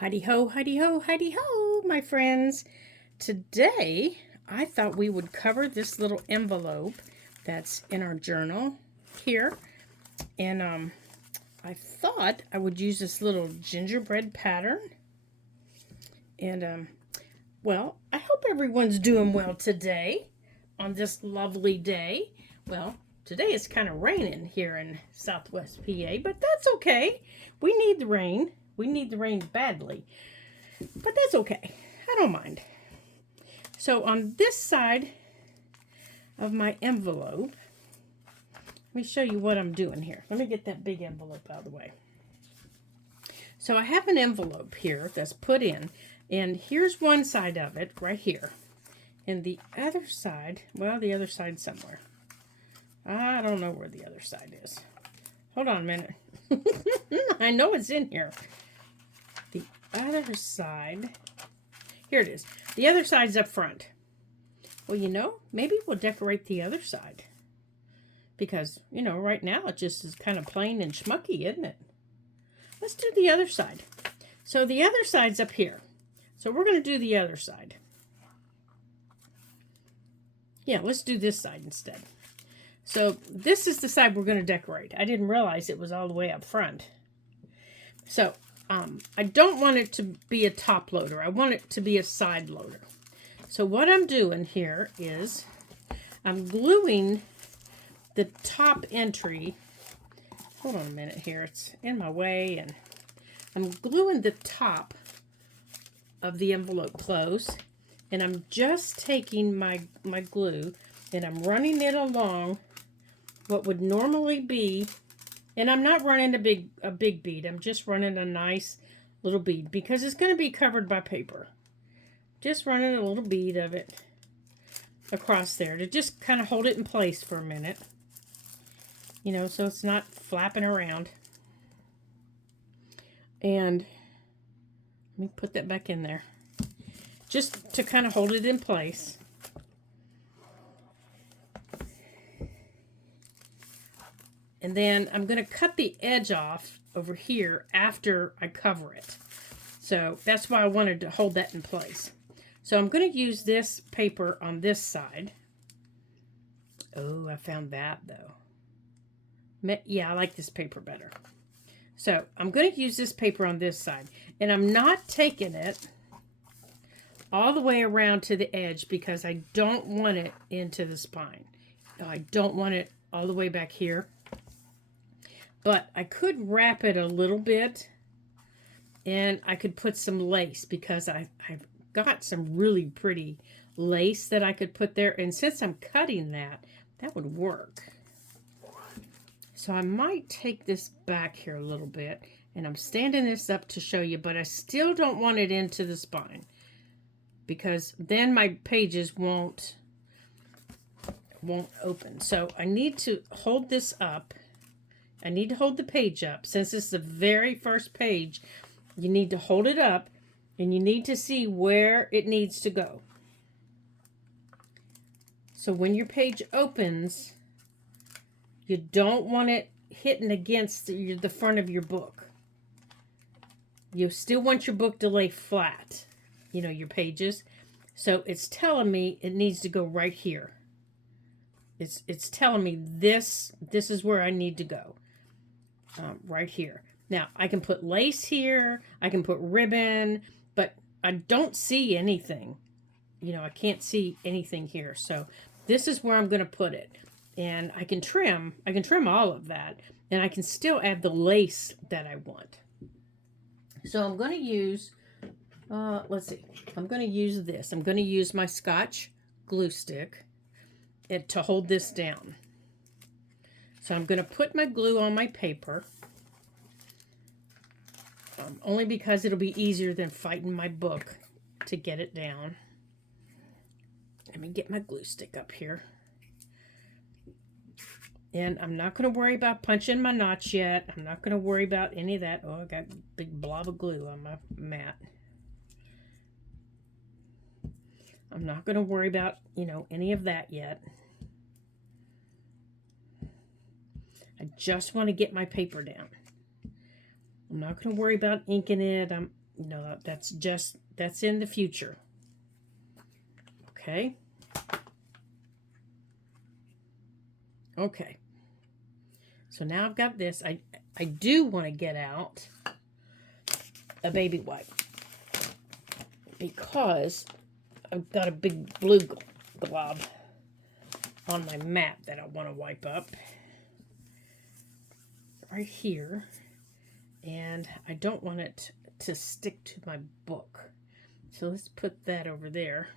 Heidi ho, Heidi ho, Heidi ho, my friends. Today, I thought we would cover this little envelope that's in our journal here. And I thought I would use this little gingerbread pattern. And, well, I hope everyone's doing well today on this lovely day. Well, today it's kind of raining here in Southwest PA, but that's okay. We need the rain. We need the rain badly. But that's okay. I don't mind. So on this side of my envelope, let me show you what I'm doing here. Let me get that big envelope out of the way. So I have an envelope here that's put in, and here's one side of it right here. And the other side, well, the other side somewhere. I don't know where the other side is. Hold on a minute. I know it's in here. The other side, here it is. The other side's up front. Well, maybe we'll decorate the other side. Because, right now it just is kind of plain and schmucky, isn't it? Let's do the other side. So the other side's up here. So we're going to do the other side. Yeah, let's do this side instead. So this is the side we're going to decorate. I didn't realize it was all the way up front. So I don't want it to be a top loader. I want it to be a side loader. So what I'm doing here is I'm gluing the top entry. Hold on a minute here. It's in my way. And I'm gluing the top of the envelope closed. And I'm just taking my glue and I'm running it along what would normally be, and I'm not running a big bead. I'm just running a nice little bead because it's going to be covered by paper. Just running a little bead of it across there to just kind of hold it in place for a minute. So it's not flapping around. And let me put that back in there. Just to kind of hold it in place. And then I'm going to cut the edge off over here after I cover it. So that's why I wanted to hold that in place. So I'm going to use this paper on this side. Oh, I found that though. Yeah, I like this paper better. So I'm going to use this paper on this side. And I'm not taking it all the way around to the edge because I don't want it into the spine. I don't want it all the way back here. But I could wrap it a little bit and I could put some lace because I've got some really pretty lace that I could put there. And since I'm cutting that would work. So I might take this back here a little bit and I'm standing this up to show you, but I still don't want it into the spine because then my pages won't open. So I need to hold this up. I need to hold the page up. Since it's the very first page, you need to hold it up and you need to see where it needs to go. So when your page opens, you don't want it hitting against the front of your book. You still want your book to lay flat, your pages. So it's telling me it needs to go right here. It's telling me this is where I need to go. Right here. Now, I can put lace here. I can put ribbon, but I don't see anything. I can't see anything here. So this is where I'm going to put it. And I can trim all of that. And I can still add the lace that I want. So I'm going to use, let's see. I'm going to use this. I'm going to use my Scotch glue stick to hold this down. So I'm going to put my glue on my paper, only because it'll be easier than fighting my book to get it down. Let me get my glue stick up here. And I'm not going to worry about punching my knots yet. I'm not going to worry about any of that. Oh, I got a big blob of glue on my mat. I'm not going to worry about, any of that yet. I just want to get my paper down. I'm not going to worry about inking it. No, that's in the future. Okay. Okay. So now I've got this. I do want to get out a baby wipe because I've got a big blue glob on my map that I want to wipe up right here, and I don't want it to stick to my book, so let's put that over there.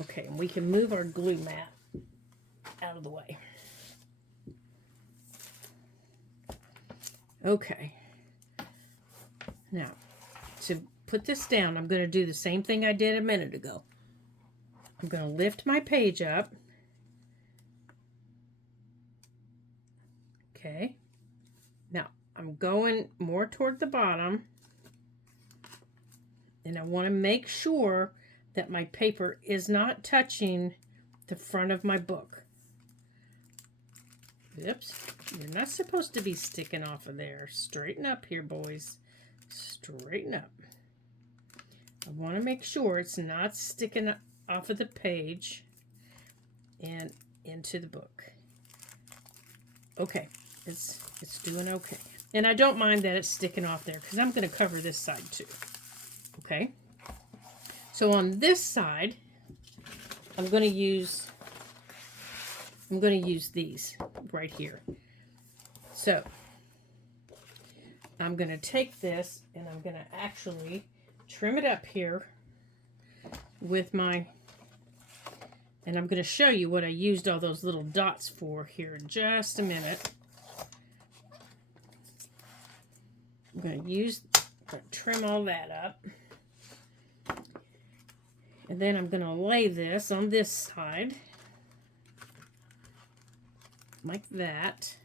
Okay, and we can move our glue mat out of the way. Okay, now to put this down, I'm going to do the same thing I did a minute ago. I'm going to lift my page up. Okay. Now, I'm going more toward the bottom. And I want to make sure that my paper is not touching the front of my book. Oops. You're not supposed to be sticking off of there. Straighten up here, boys. Straighten up. I want to make sure it's not sticking off of the page and into the book. Okay. It's doing okay. And I don't mind that it's sticking off there because I'm going to cover this side too. Okay. So on this side, I'm going to use these right here. So I'm going to take this and I'm going to actually trim it up here with my, and I'm going to show you what I used all those little dots for here in just a minute. I'm going to trim all that up. And then I'm going to lay this on this side. Like that.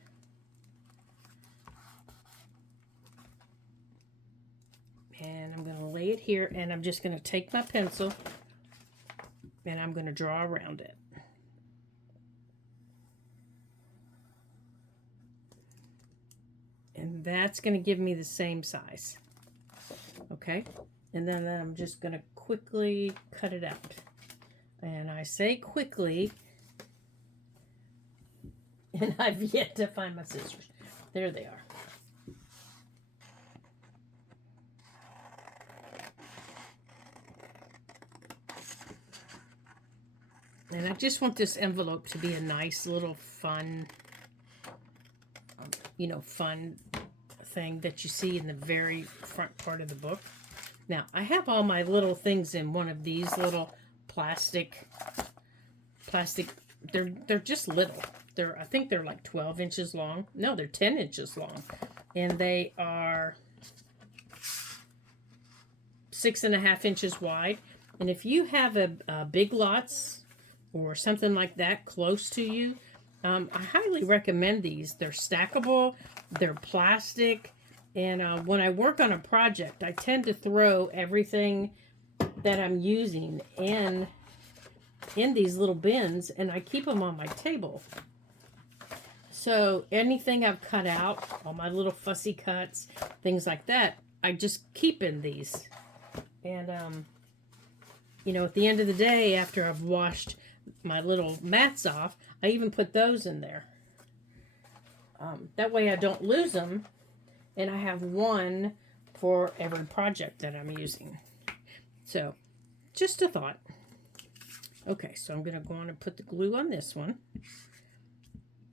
And I'm going to lay it here, and I'm just going to take my pencil and I'm going to draw around it. And that's going to give me the same size. Okay? And then I'm just going to quickly cut it out. And I say quickly, and I've yet to find my scissors. There they are. And I just want this envelope to be a nice little fun, fun thing that you see in the very front part of the book. Now, I have all my little things in one of these little plastic, they're just little. I think they're like 12 inches long. No, they're 10 inches long. And they are 6.5 inches wide. And if you have a Big Lots or something like that close to you, I highly recommend these. They're stackable, they're plastic, and when I work on a project, I tend to throw everything that I'm using in these little bins, and I keep them on my table. So anything I've cut out, all my little fussy cuts, things like that, I just keep in these. And, at the end of the day, after I've washed my little mats off, I even put those in there. That way I don't lose them, and I have one for every project that I'm using. So, just a thought. Okay, so I'm going to go on and put the glue on this one.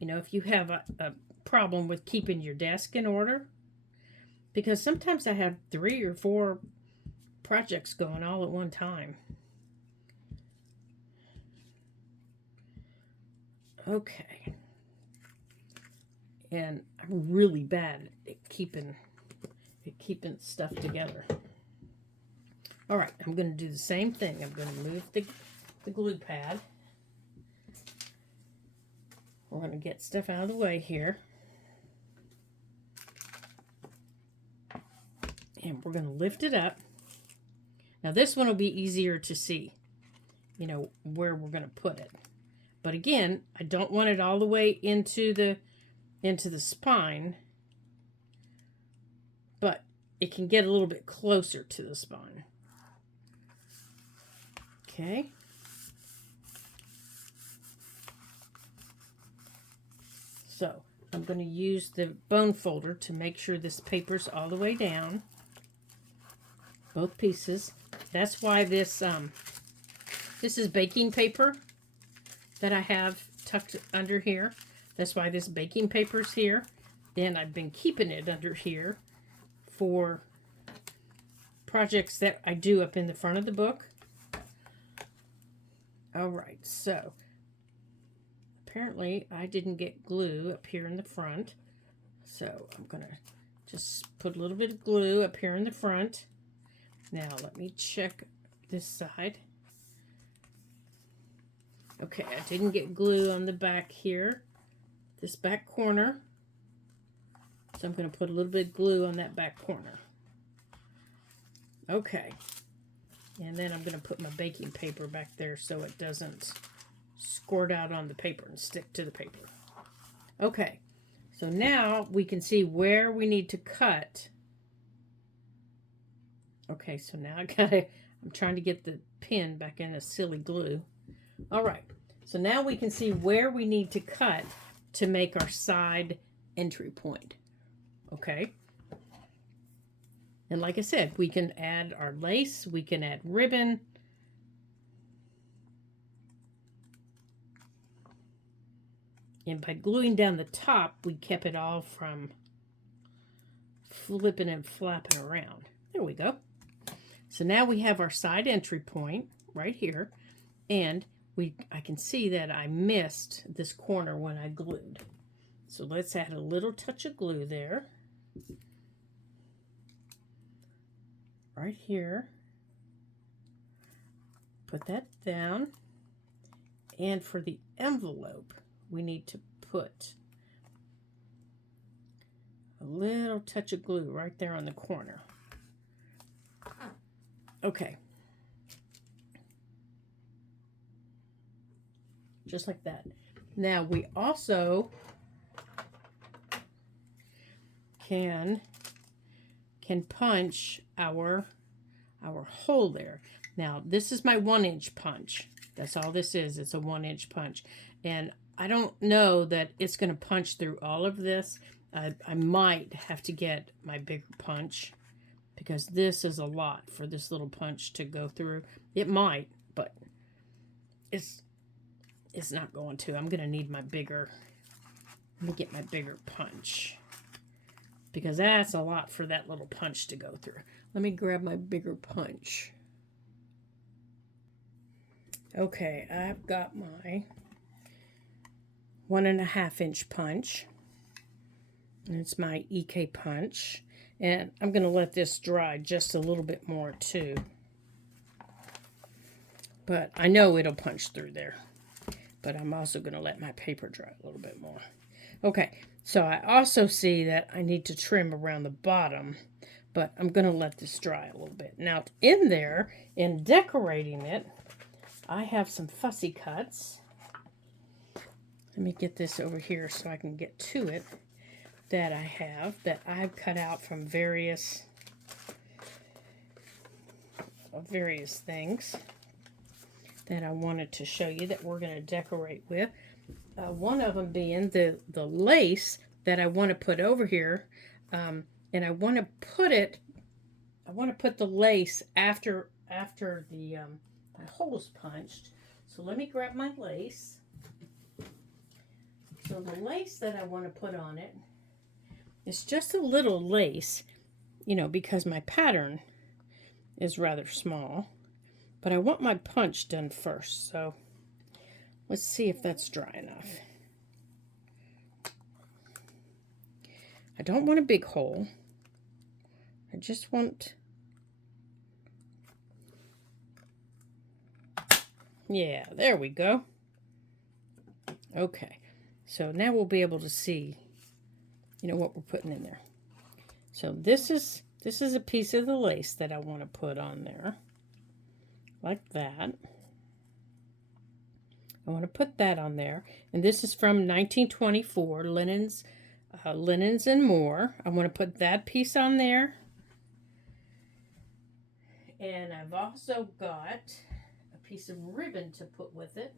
If you have a problem with keeping your desk in order, because sometimes I have 3 or 4 projects going all at one time. Okay. And I'm really bad at keeping stuff together. All right, I'm going to do the same thing. I'm going to move the glue pad. We're going to get stuff out of the way here. And we're going to lift it up. Now this one will be easier to see, where we're going to put it. But again, I don't want it all the way into the spine. But it can get a little bit closer to the spine. Okay. So I'm going to use the bone folder to make sure this paper's all the way down. Both pieces. That's why this is baking paper that I have tucked under here. That's why this baking paper's here. Then I've been keeping it under here for projects that I do up in the front of the book. All right, so apparently I didn't get glue up here in the front. So I'm going to just put a little bit of glue up here in the front. Now let me check this side. Okay, I didn't get glue on the back here, this back corner. So I'm going to put a little bit of glue on that back corner. Okay. And then I'm going to put my baking paper back there so it doesn't squirt out on the paper and stick to the paper. Okay. So now we can see where we need to cut. Okay, so now I'm trying to get the pin back in a silly glue. All right. So now we can see where we need to cut to make our side entry point. Okay. And like I said, we can add our lace, we can add ribbon. And by gluing down the top, we kept it all from flipping and flapping around. There we go. So now we have our side entry point right here. And I can see that I missed this corner when I glued. So let's add a little touch of glue there. Right here. Put that down. And for the envelope, we need to put a little touch of glue right there on the corner. Okay. Just like that. Now we also can punch our hole there. Now this is my 1-inch punch. That's all this is. It's a 1-inch punch. And I don't know that it's going to punch through all of this. I might have to get my bigger punch because this is a lot for this little punch to go through. It might, but it's not going to. I'm going to need my bigger, let me get my bigger punch because that's a lot for that little punch to go through. Let me grab my bigger punch. Okay, I've got my 1.5-inch punch. And it's my EK punch. And I'm going to let this dry just a little bit more too. But I know it'll punch through there. But I'm also going to let my paper dry a little bit more. Okay, so I also see that I need to trim around the bottom. But I'm going to let this dry a little bit. Now, in there, in decorating it, I have some fussy cuts. Let me get this over here so I can get to it. That I've cut out from various things that I wanted to show you that we're going to decorate with. One of them being the lace that I want to put over here, and I want to put the lace after the my hole's punched. So let me grab my lace. So the lace that I want to put on it, it's just a little lace, you know, because my pattern is rather small. But I want my punch done first, so let's see if that's dry enough. I don't want a big hole. I just want... Yeah, there we go. Okay, so now we'll be able to see what we're putting in there. So this is a piece of the lace that I want to put on there. Like that. I want to put that on there. And this is from 1924, Linens and More. I want to put that piece on there. And I've also got a piece of ribbon to put with it.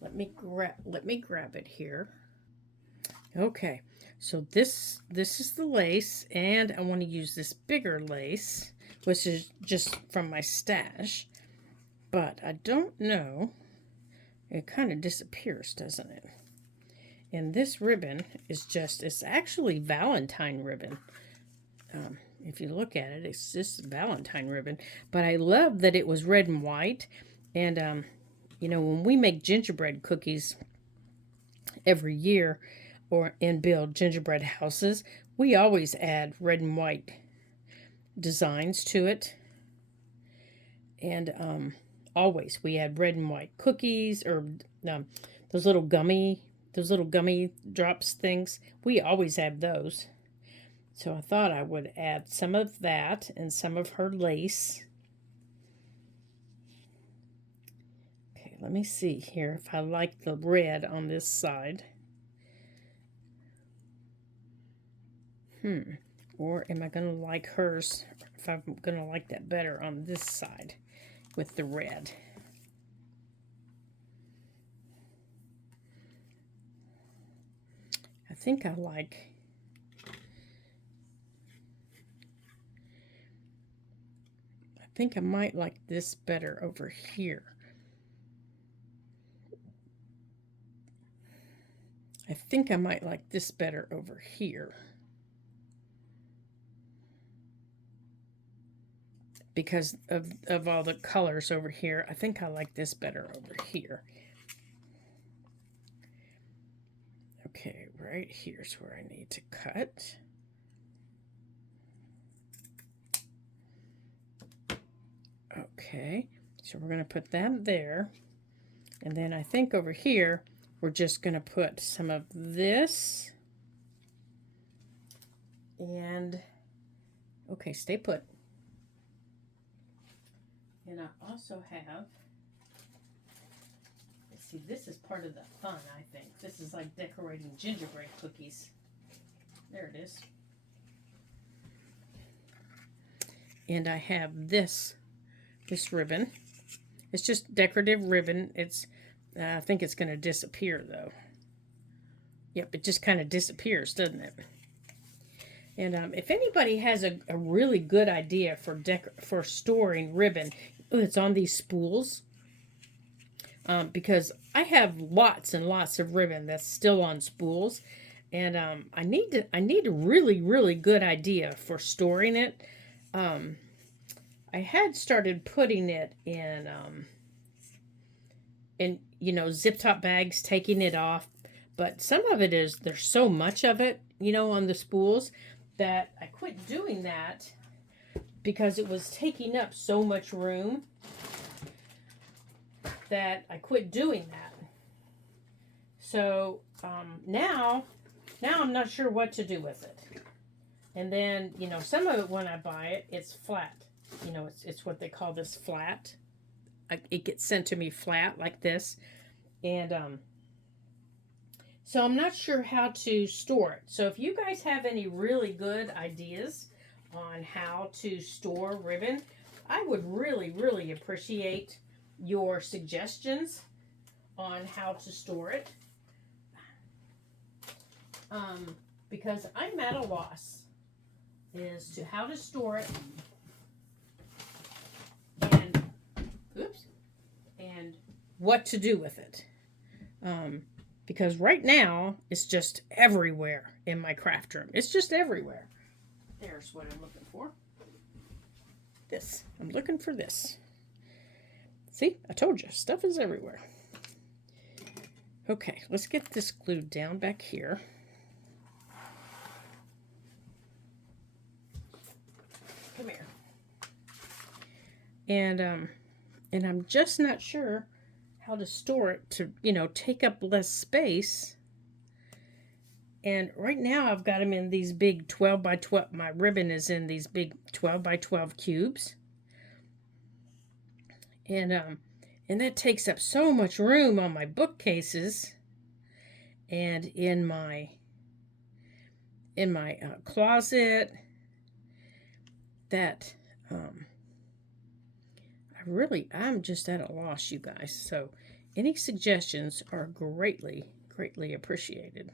Let me grab it here. Okay, so this is the lace, and I want to use this bigger lace, which is just from my stash. But I don't know. It kind of disappears, doesn't it? And this ribbon is it's actually Valentine ribbon. If you look at it, it's just Valentine ribbon. But I love that it was red and white. And, you know, when we make gingerbread cookies every year and build gingerbread houses, we always add red and white designs to it. And always we add red and white cookies or those little gummy drops things. We always have those. So I thought I would add some of that and some of her lace. Okay, let me see here if I like the red on this side. Or am I going to like hers, if I'm going to like that better on this side with the red. I think I might like this better over here. I think I might like this better over here. Because of all the colors over here, I think I like this better over here. Okay, right here's where I need to cut. Okay, so we're going to put that there. And then I think over here, we're just going to put some of this. And, okay, stay put. And I also have, let's see, this is part of the fun, I think. This is like decorating gingerbread cookies. There it is. And I have this ribbon. It's just decorative ribbon. It's, I think it's going to disappear though. Yep, it just kind of disappears, doesn't it? And if anybody has a really good idea for storing ribbon, it's on these spools. Because I have lots and lots of ribbon that's still on spools, and I need a really, really good idea for storing it. I had started putting it in you know, zip top bags, taking it off, but some of it is, there's so much of it, you know, on the spools, that I quit doing that because it was taking up so much room that I quit doing that. So now I'm not sure what to do with it. And then, you know, some of it when I buy it, it's flat. You know, it's what they call this flat. It gets sent to me flat like this. And so I'm not sure how to store it. So if you guys have any really good ideas on how to store ribbon, I would really, really appreciate your suggestions on how to store it. Because I'm at a loss as to how to store it and what to do with it. Because right now it's just everywhere in my craft room. It's just everywhere. There's what I'm looking for. This. I'm looking for this. See, I told you, stuff is everywhere. Okay, let's get this glued down back here. Come here. And I'm just not sure how to store it to, you know, take up less space. And right now I've got them in these big 12 by 12. My ribbon is in these big 12 by 12 cubes. And that takes up so much room on my bookcases and in my closet that I'm just at a loss, you guys. So any suggestions are greatly, greatly appreciated.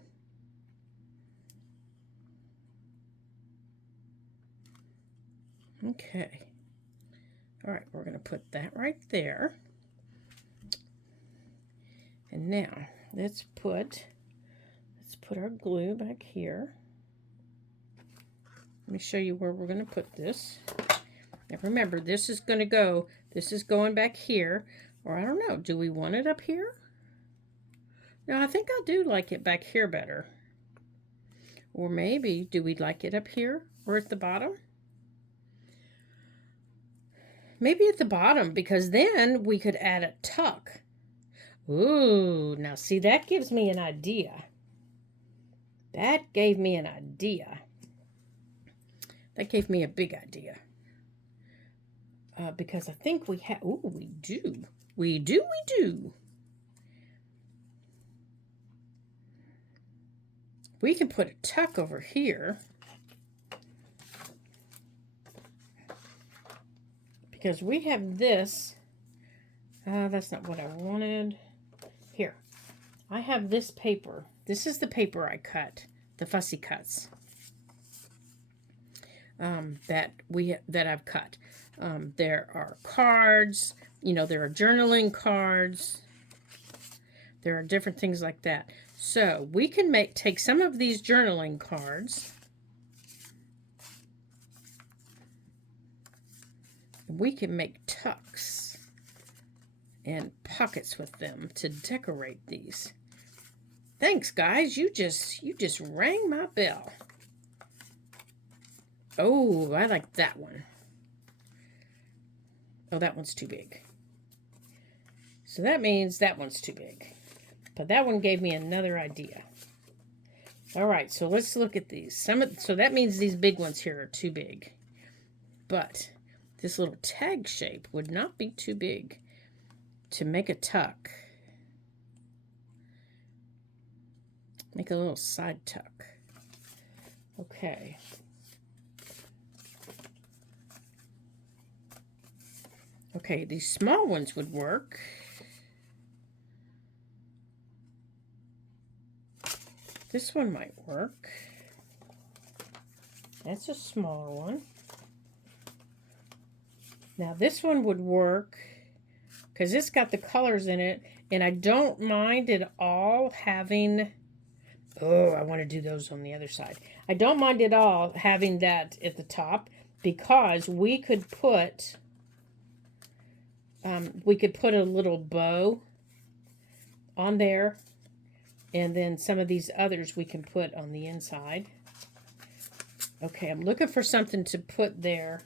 Okay. All right, we're going to put that right there. And now let's put our glue back here. Let me show you where we're going to put this. Now remember, this is going back here. Or I don't know, do we want it up here? No, I think I do like it back here better. Or maybe, do we like it up here or at the bottom? Maybe at the bottom, because then we could add a tuck. Ooh, now see, that gives me an idea. That gave me an idea. That gave me a big idea. Because I think we have, ooh, we do. We do. We can put a tuck over here. Because we have this. That's not what I wanted. Here. I have this paper. This is the paper I cut. The Fussy Cuts. That I've cut. There are cards. You know, there are journaling cards. There are different things like that. So we can take some of these journaling cards. We can make tucks and pockets with them to decorate these. Thanks, guys. You just rang my bell. Oh, I like that one. Oh, that one's too big. So that means that one's too big. But that one gave me another idea. All right, so let's look at these. So that means these big ones here are too big. But this little tag shape would not be too big to make a tuck. Make a little side tuck. Okay. Okay, these small ones would work. This one might work. That's a smaller one. Now this one would work because it's got the colors in it, and I don't mind at all having, oh, I want to do those on the other side. I don't mind at all having that at the top because we could put a little bow on there, and then some of these others we can put on the inside. Okay, I'm looking for something to put there.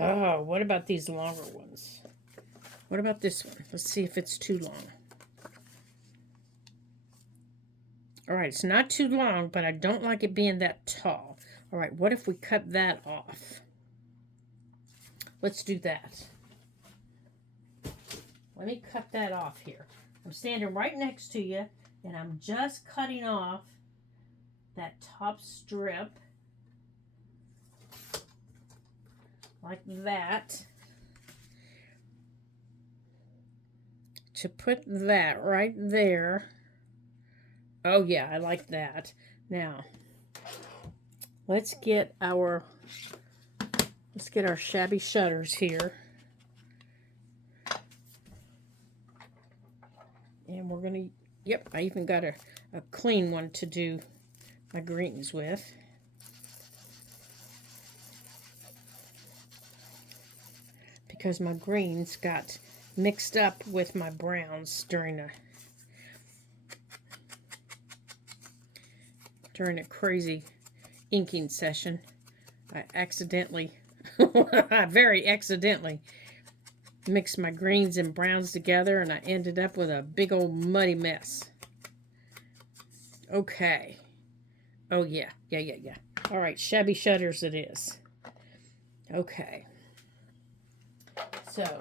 Oh, what about these longer ones? What about this one? Let's see if it's too long. All right, it's not too long, but I don't like it being that tall. All right, what if we cut that off? Let's do that. Let me cut that off here. I'm standing right next to you, and I'm just cutting off that top strip. Like that. To put that right there. Oh yeah, I like that. Now, let's get our shabby shutters here. And we're gonna, yep, I even got a clean one to do my greens with. Because my greens got mixed up with my browns during a crazy inking session. I accidentally, very accidentally, mixed my greens and browns together, and I ended up with a big old muddy mess. Okay. Oh yeah. All right, shabby shutters it is. Okay. So,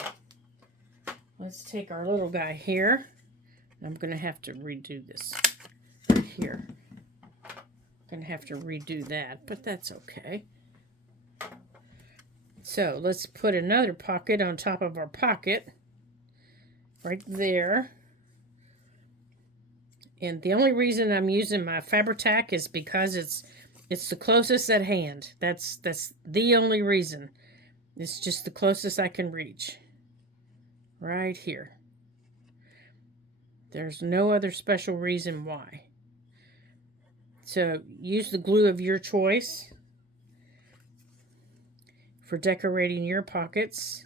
let's take our little guy here. I'm going to have to redo this right here. going to have to redo that, but that's okay. So let's put another pocket on top of our pocket. Right there. And the only reason I'm using my Fabri-Tac is because it's the closest at hand. That's the only reason. It's just the closest I can reach. Right here. There's no other special reason why. So use the glue of your choice for decorating your pockets.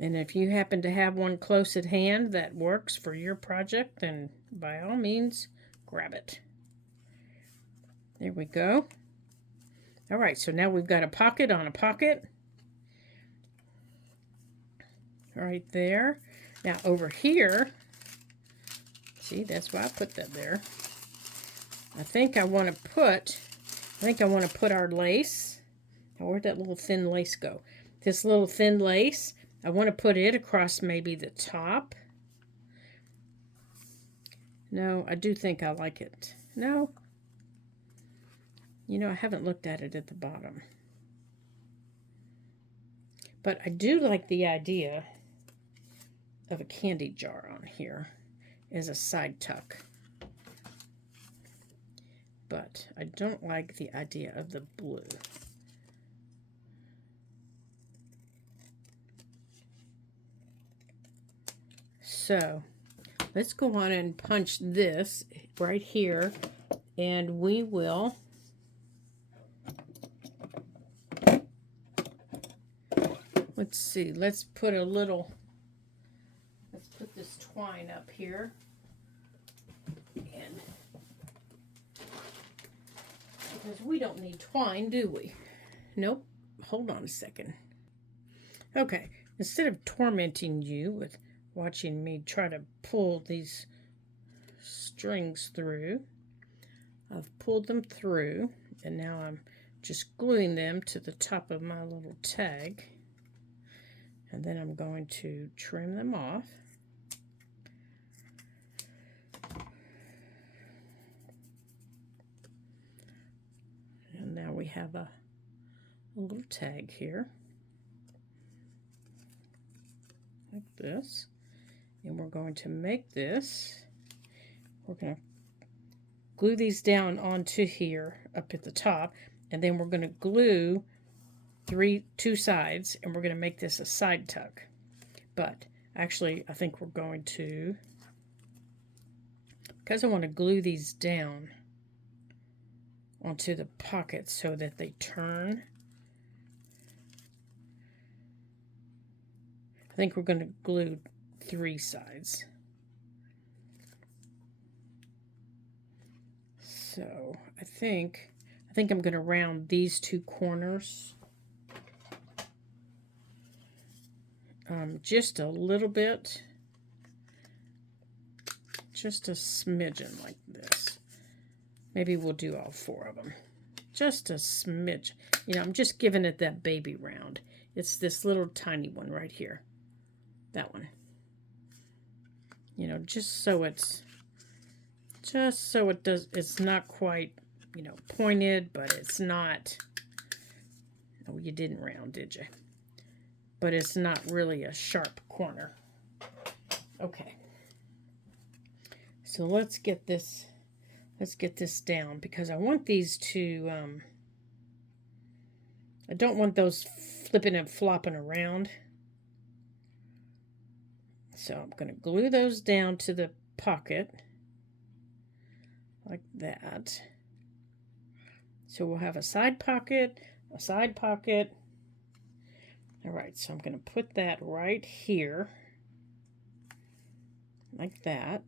And if you happen to have one close at hand that works for your project, then by all means, grab it. There we go. All right, so now we've got a pocket on a pocket. Right there. Now over here, see, that's why I put that there. I think I want to put our lace. Now, where'd that little thin lace go? This little thin lace, I want to put it across maybe the top. No, I do think I like it. No. You know, I haven't looked at it at the bottom. But I do like the idea of a candy jar on here as a side tuck. But I don't like the idea of the blue. So let's go on and punch this right here, and we will let's see, let's put this twine up here, and because we don't need twine, do we? Nope. Hold on a second. Okay, instead of tormenting you with watching me try to pull these strings through, I've pulled them through, and now I'm just gluing them to the top of my little tag, and then I'm going to trim them off. And now we have a little tag here, like this. And we're going to make this, we're going to glue these down onto here up at the top, and then we're going to glue two sides, and we're going to make this a side tuck. But actually, I think we're going to, because I want to glue these down onto the pockets so that they turn, I think we're going to glue 3 sides. So I think I'm going to round these 2 corners just a little bit, just a smidgen like this. Maybe we'll do all 4 of them. Just a smidge. You know, I'm just giving it that baby round. It's this little tiny one right here. That one. You know, just so it does, it's not quite, you know, pointed, but it's not, oh, you didn't round, did you? But it's not really a sharp corner. Okay. So let's get this down, because I want these to, I don't want those flipping and flopping around. So I'm going to glue those down to the pocket like that. So we'll have a side pocket, a side pocket. All right, so I'm going to put that right here like that.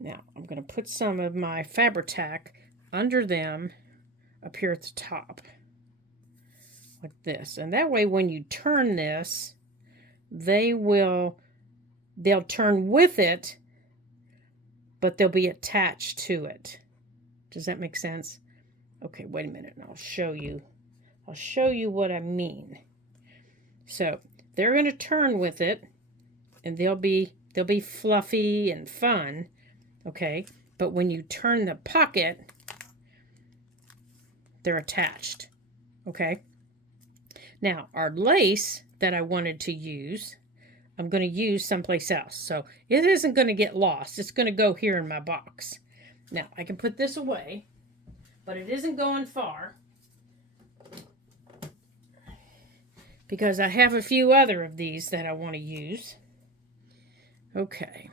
Now I'm going to put some of my Fabri-Tac under them up here at the top. Like this, and that way when you turn this, they'll turn with it, but they'll be attached to it. Does that make sense? Okay, wait a minute, and I'll show you what I mean. So they're going to turn with it, and they'll be fluffy and fun, okay? But when you turn the pocket, they're attached, okay? Now, our lace that I wanted to use, I'm going to use someplace else. So it isn't going to get lost. It's going to go here in my box. Now, I can put this away, but it isn't going far because I have a few other of these that I want to use. Okay.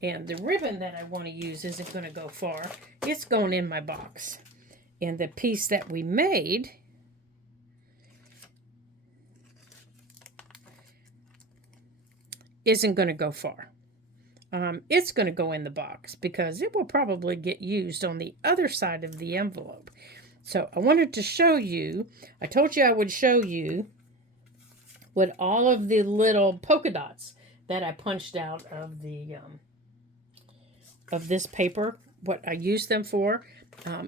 And the ribbon that I want to use isn't going to go far. It's going in my box. And the piece that we made isn't going to go far. It's going to go in the box because it will probably get used on the other side of the envelope. So I wanted to show you, I told you I would show you what all of the little polka dots that I punched out of the of this paper, what I used them for.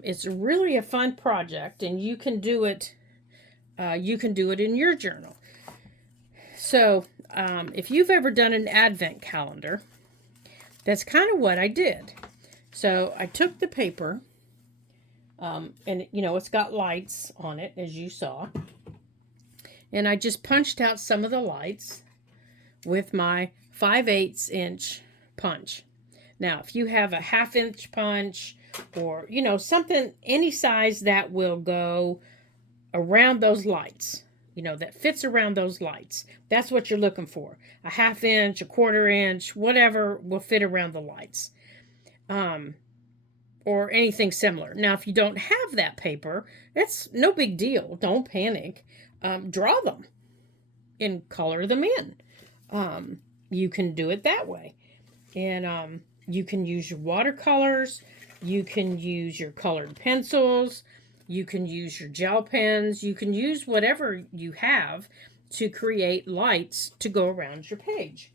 It's really a fun project, and you can do it. You can do it in your journal. So if you've ever done an advent calendar, that's kind of what I did. So I took the paper, and you know, it's got lights on it, as you saw. And I just punched out some of the lights with my 5/8 inch punch. Now, if you have a 1/2 inch punch or, you know, something, any size that will go around those lights, you know, that fits around those lights, that's what you're looking for. A 1/2 inch, a 1/4 inch, whatever will fit around the lights. Or anything similar. Now, if you don't have that paper, it's no big deal. Don't panic. Draw them and color them in. You can do it that way. And you can use your watercolors. You can use your colored pencils. You can use your gel pens. You can use whatever you have to create lights to go around your page.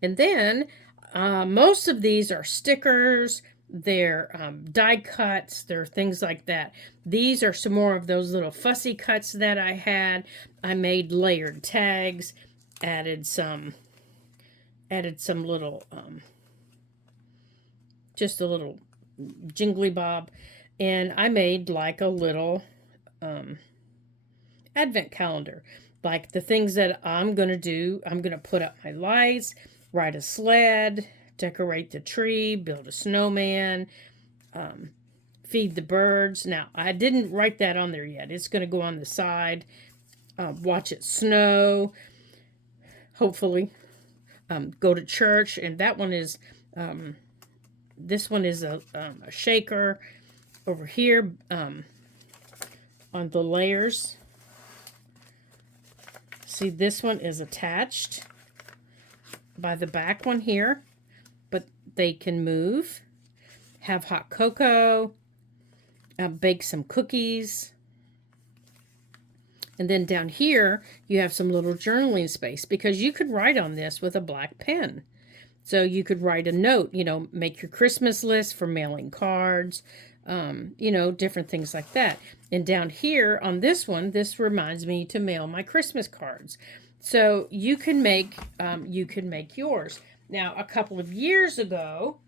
And then most of these are stickers. They're die cuts. They're things like that. These are some more of those little fussy cuts that I had. I made layered tags. Added some little, just a little jingly bob. And I made like a little advent calendar. Like the things that I'm going to do. I'm going to put up my lights, ride a sled, decorate the tree, build a snowman, feed the birds. Now, I didn't write that on there yet. It's going to go on the side. Watch it snow, hopefully. Go to church. And that one is, this one is a shaker. Over here, on the layers. See, this one is attached by the back one here, but they can move. Have hot cocoa, bake some cookies. And then down here, you have some little journaling space because you could write on this with a black pen. So you could write a note, you know, make your Christmas list for mailing cards, you know, different things like that. And down here on this one, this reminds me to mail my Christmas cards. So you can make yours. Now, a couple of years ago,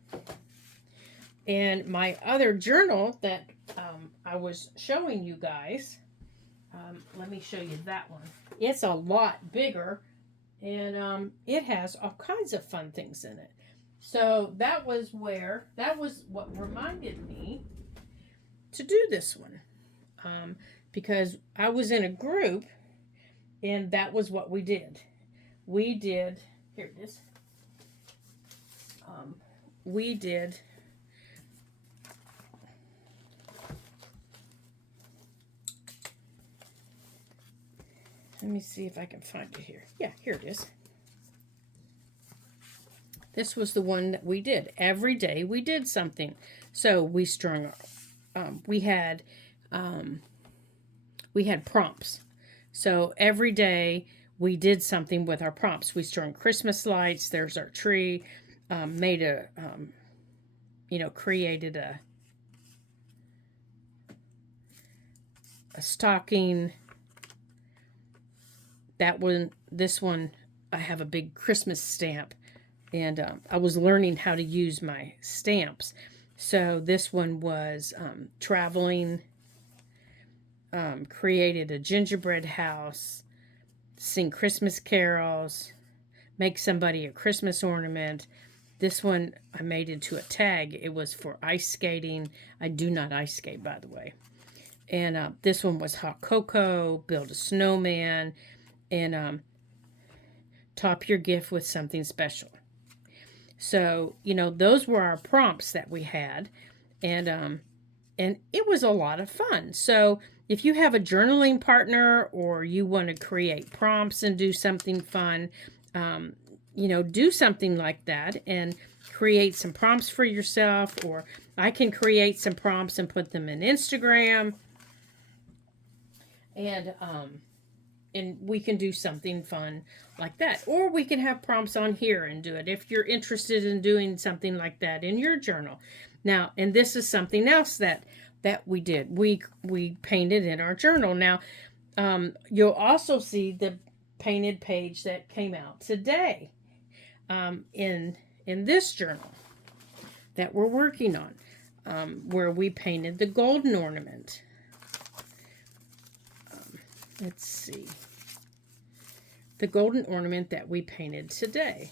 in my other journal that I was showing you guys, let me show you that one. It's a lot bigger, and it has all kinds of fun things in it. So that was what reminded me to do this one, because I was in a group, and that was what we did. We did, here it is. We did let me see if I can find it here. Yeah, here it is. This was the one that we did. Every day we did something. So we strung, we had prompts. So every day we did something with our prompts. We strung Christmas lights. There's our tree. Made a, created a stocking. That one, this one I have a big Christmas stamp, and I was learning how to use my stamps. So this one was traveling, created a gingerbread house, sing Christmas carols, make somebody a Christmas ornament. This one I made into a tag. It was for ice skating. I do not ice skate, by the way. And this one was hot cocoa, build a snowman, and top your gift with something special. So, those were our prompts that we had. And it was a lot of fun. So if you have a journaling partner or you want to create prompts and do something fun, do something like that and create some prompts for yourself. Or I can create some prompts and put them in Instagram. And we can do something fun like that. Or we can have prompts on here and do it if you're interested in doing something like that in your journal. Now, and this is something else that we did. We painted in our journal. Now, you'll also see the painted page that came out today in this journal that we're working on, where we painted the golden ornament. Let's see. The golden ornament that we painted today.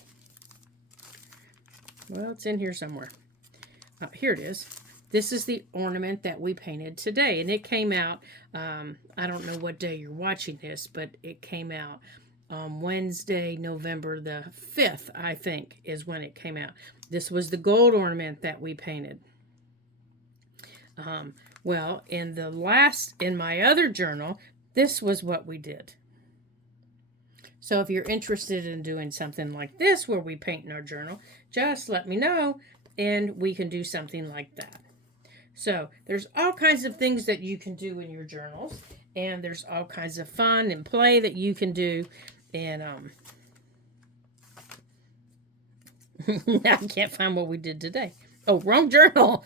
Well, it's in here somewhere. Here it is. This is the ornament that we painted today. And it came out, I don't know what day you're watching this, but it came out Wednesday, November the 5th, I think, is when it came out. This was the gold ornament that we painted. Well, in my other journal, this was what we did. So if you're interested in doing something like this where we paint in our journal, just let me know and we can do something like that. So there's all kinds of things that you can do in your journals, and there's all kinds of fun and play that you can do. And I can't find what we did today. Oh, wrong journal.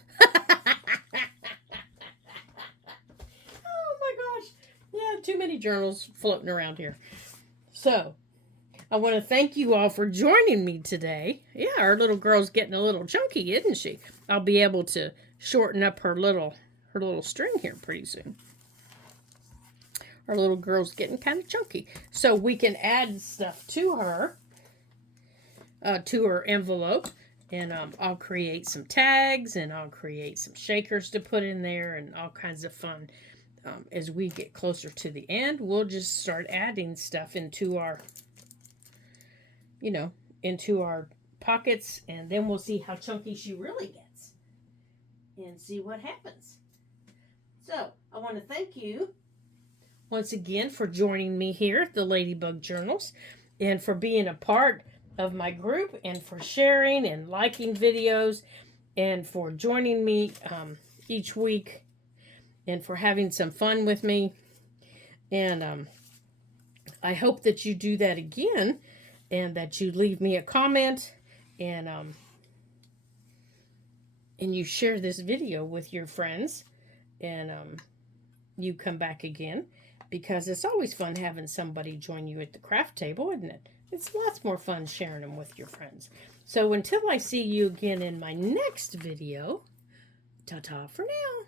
Yeah, too many journals floating around here. So, I want to thank you all for joining me today. Yeah, our little girl's getting a little chunky, isn't she? I'll be able to shorten up her little string here pretty soon. Our little girl's getting kind of chunky. So we can add stuff to her envelope. And I'll create some tags, and I'll create some shakers to put in there, and all kinds of fun. As we get closer to the end, we'll just start adding stuff into our, into our pockets, and then we'll see how chunky she really gets and see what happens. So, I want to thank you once again for joining me here at the Ladybug Journals, and for being a part of my group, and for sharing and liking videos, and for joining me each week, and for having some fun with me. And I hope that you do that again, and that you leave me a comment, and you share this video with your friends, and you come back again, because it's always fun having somebody join you at the craft table, isn't it? It's lots more fun sharing them with your friends. So until I see you again in my next video, ta-ta for now.